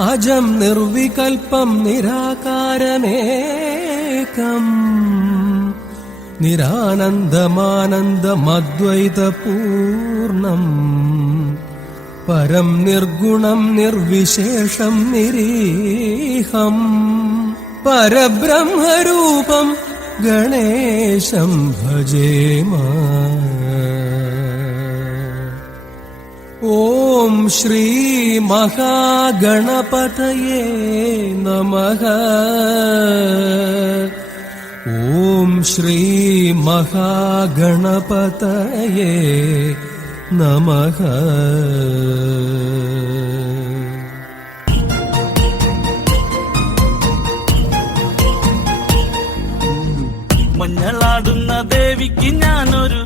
അജം നിർവികൽപ്പം നിരാകാരമേകം. നിരാനന്ദമാനന്ദമദ്വൈതപൂർണം. പരം നിർഗുണം നിർവിശേഷം നിരീഹം. പരബ്രഹ്മരൂപം ഗണേശം ഭജേമ. ഓം ശ്രീ മഹാഗണപതയേ നമ. ഓം ശ്രീ മഹാഗണപതയേ നമ. മഞ്ഞളാടുന്ന ദേവിക്ക് ഞാനൊരു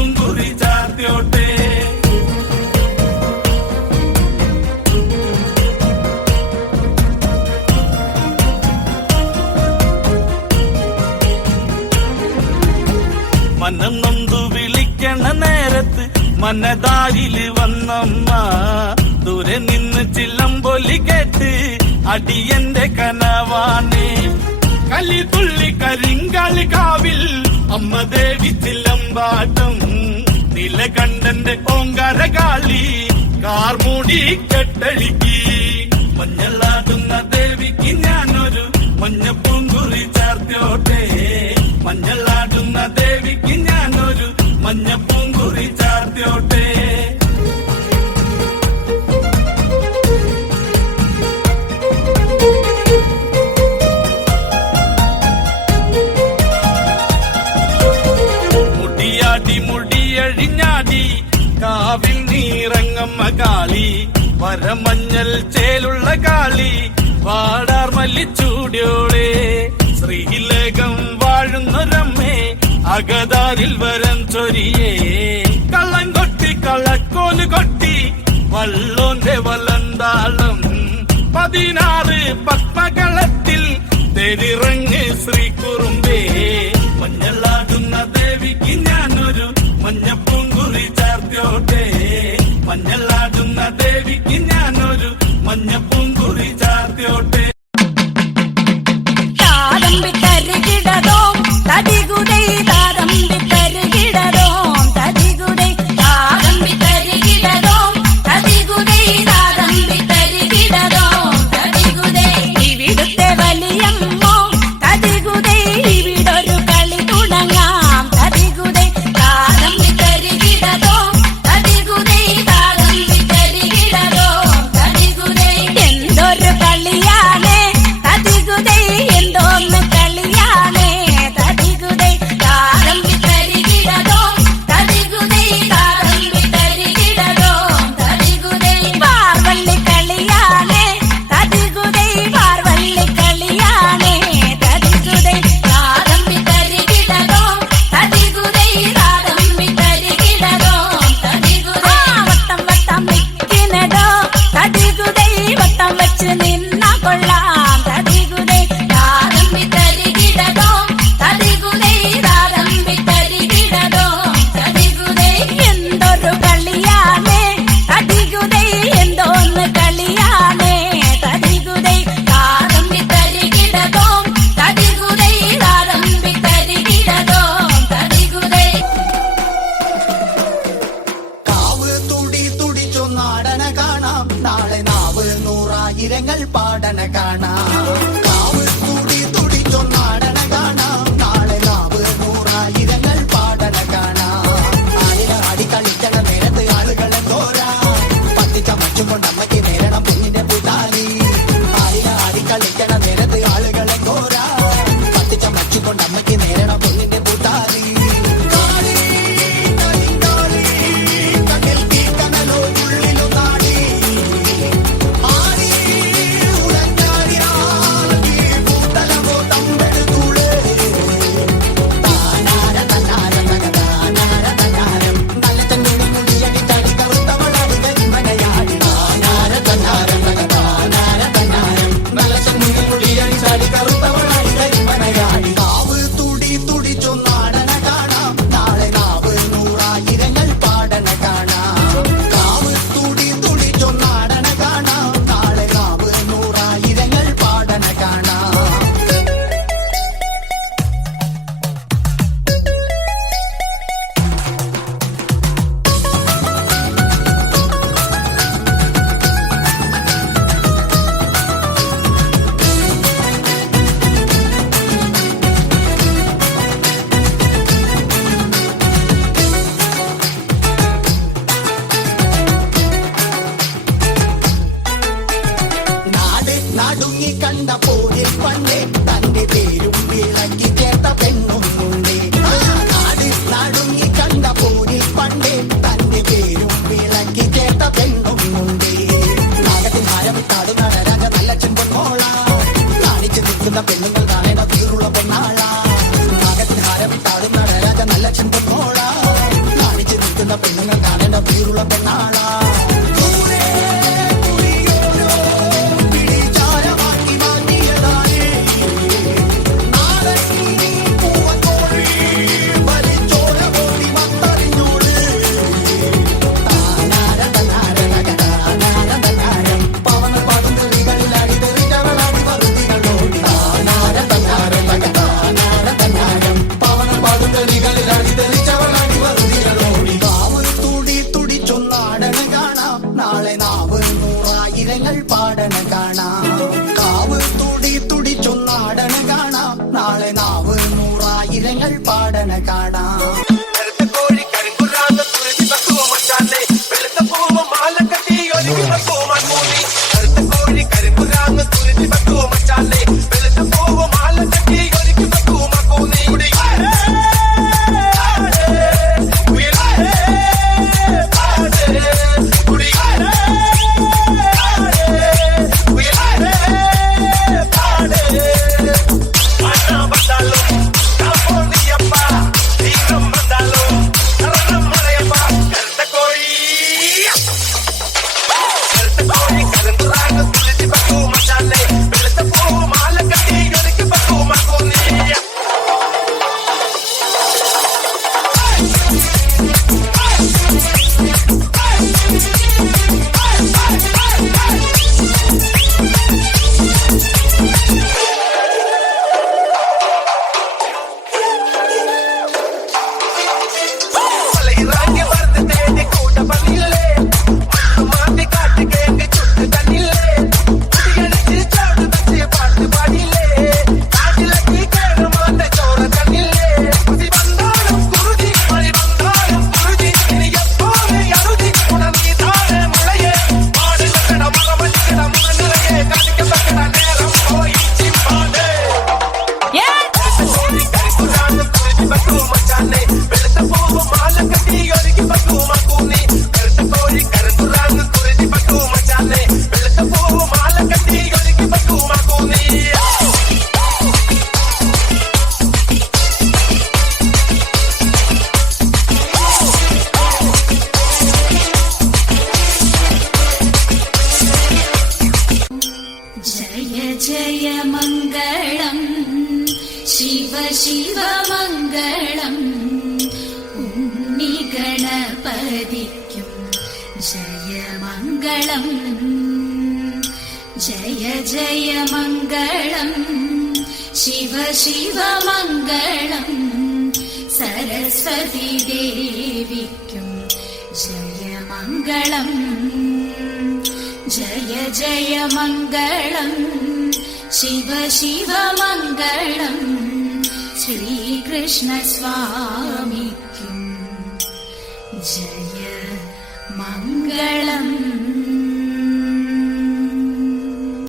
നൊന്തു വിളിക്കണ നേരത്ത് മനതാരിൽ വന്നമ്മ. ദൂരെ നിന്ന് ചില്ലമ്പൊലി കേട്ട് അടിയന്റെ കനവാണ്. കലി തുള്ളി കരിങ്കാളി കാവിൽ അമ്മ ദേവി ചില്ലമ്പാട്ടം. നിലകണ്ഠന്റെ ഓങ്കാര കാളി കാർമൂടി കെട്ടഴിക്കി. മഞ്ഞളാടുന്ന ദേവിക്ക് ഞാനൊരു മഞ്ഞപ്പൂങ്കുറി ചാർത്തോട്ടെ മഞ്ഞളാടുന്ന ദേവിക്ക് ഞാനൊരു മഞ്ഞപ്പൂങ്കുറി ചാർത്തിയോട്ടെ. നീറങ്ങമ്മ കാളി വരമഞ്ഞൽ ചേലുള്ള കാളി വാടാർ മല്ലിച്ചൂടിയോളെ. ശ്രീലേഖം വാഴുന്നൊരമ്മേ അകതാരിൽ വരം ചൊരിയേ. കള്ളം കൊട്ടി കളക്കോൽ കൊട്ടി വള്ളോന്റെ വലന്താളം. പതിനാറ് പത്മകളത്തിൽ തെരിറങ്ങ് ശ്രീ കുറുമ്പേ മഞ്ഞളാടുന്ന ദേവിക്ക് ഞാനൊരു മഞ്ഞപ്പൂങ്കുറി ചാർത്തിയോട്ടെ. മഞ്ഞളാടുന്ന ദേവിക്ക് ഞാനൊരു മഞ്ഞപ്പൂങ്കുറി ചാർത്തിയോട്ടെ. నిన్న పీరుల పెన్నాడా பாடன காணாம் സാധിക്കും ജയമംഗളം. ജയ ജയമംഗളം. ശിവ ശിവ മംഗളം സരസ്വതി ദേവിക്കും ജയമംഗളം. ജയ ജയമംഗളം. ശിവ ശിവ മംഗളം ശിവമംഗളം ശ്രീകൃഷ്ണസ്വാമി ജയ മംഗളം.